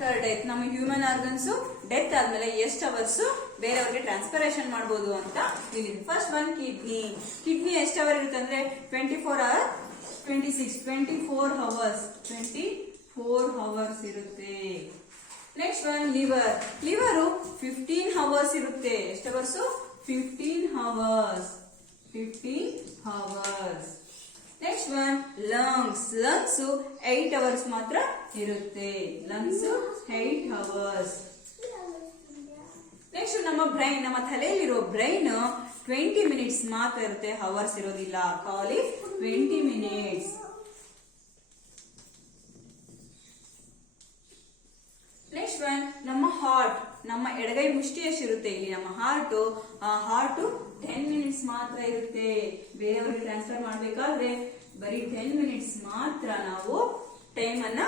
After death ನಮ್ಮ human organs death ಆದ್ಮೇಲೆ ಎಷ್ಟು ಅವರ್ಸ್ ಬೇರೆಯವರಿಗೆ ಟ್ರಾನ್ಸ್ಪರೇಷನ್ ಮಾಡಬಹುದು ಅಂತ ಇಲ್ಲಿ ಫಸ್ಟ್ ಒನ್ ಕಿಡ್ನಿ ಕಿಡ್ನಿ ಎಷ್ಟು ಅವರ್ ಇರುತ್ತೆ ಅಂದ್ರೆ twenty four hour twenty six twenty four hours twenty four hours ಇರುತ್ತೆ next one liver liver fifteen hours ಇರುತ್ತೆ. ಎಷ್ಟು hours fifteen hours fifteen hours one lungs lungs eight hours ಮಾತ್ರ ಇರುತ್ತೆ lungs eight hours next ನಮ್ಮ brain ನಮ್ಮ ತಲೆಯಲ್ಲಿರೋ brain twenty minutes ಮಾತ್ರ ಇರುತ್ತೆ ಅವರ್ಸ್ ಇರೋದಿಲ್ಲ ಕಾಲಿ ಟ್ವೆಂಟಿ ಮಿನಿಟ್ಸ್ ನೆಕ್ಸ್ಟ್ ಒನ್ ನಮ್ಮ ಹಾರ್ಟ್ ನಮ್ಮ ಎಡಗೈ ಮುಷ್ಟಿ ಎಷ್ಟಿರುತ್ತೆ ಇಲ್ಲಿ ನಮ್ಮ ಹಾರ್ಟ್ ಹಾರ್ಟ್ ಟೆನ್ ಮಿನಿಟ್ಸ್ ಮಾತ್ರ ಇರುತ್ತೆ ಬೇರೆಯವ್ರಿಗೆ ಟ್ರಾನ್ಸ್ಫರ್ ಮಾಡ್ಬೇಕಾದ್ರೆ ಬರೀ ಟೆನ್ ಮಿನಿಟ್ಸ್ ಮಾತ್ರ ನಾವು ಟೈಮ್ ಅನ್ನ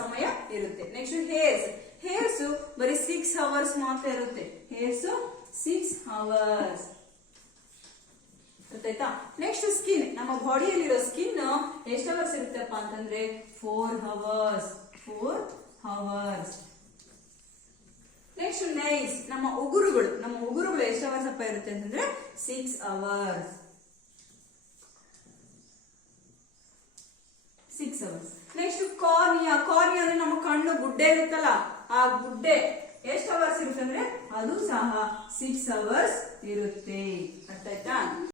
ಸಮಯ ಇರುತ್ತೆ. ನೆಕ್ಸ್ಟ್ ಹೇರ್ಸ್ ಹೇರ್ಸ್ ಬರೀ ಸಿಕ್ಸ್ ಅವರ್ಸ್ ಮಾತ್ರ ಇರುತ್ತೆ. ಹೇರ್ಸ್ ಸಿಕ್ಸ್ ಅವರ್ಸ್ ಗೊತ್ತಾಯ್ತಾ? ನೆಕ್ಸ್ಟ್ ಸ್ಕಿನ್ ನಮ್ಮ ಬಾಡಿಯಲ್ಲಿರೋ ಸ್ಕಿನ್ ಎಷ್ಟು ಅವರ್ಸ್ ಇರುತ್ತಪ್ಪ ಅಂತಂದ್ರೆ four hours four hours next nails ನಮ್ಮ ಉಗುರುಗಳು. ನಮ್ಮ ಉಗುರುಗಳು ಎಷ್ಟು ಅವರ್ಸ್ ಅಪ್ಪ ಇರುತ್ತೆ ಅಂತಂದ್ರೆ six hours six next cornea cornea ಅಂದ್ರೆ ನಮ್ಮ ಕಣ್ಣು ಗುಡ್ಡೆ ಇರುತ್ತಲ್ಲ, ಆ ಗುಡ್ಡೆ ಎಷ್ಟು ಅವರ್ಸ್ ಇರುತ್ತೆ ಅಂದ್ರೆ, ಅದು ಸಹ ಸಿಕ್ಸ್ ಅವರ್ಸ್ ಇರುತ್ತೆ. ಅರ್ಥ ಆಯ್ತಾ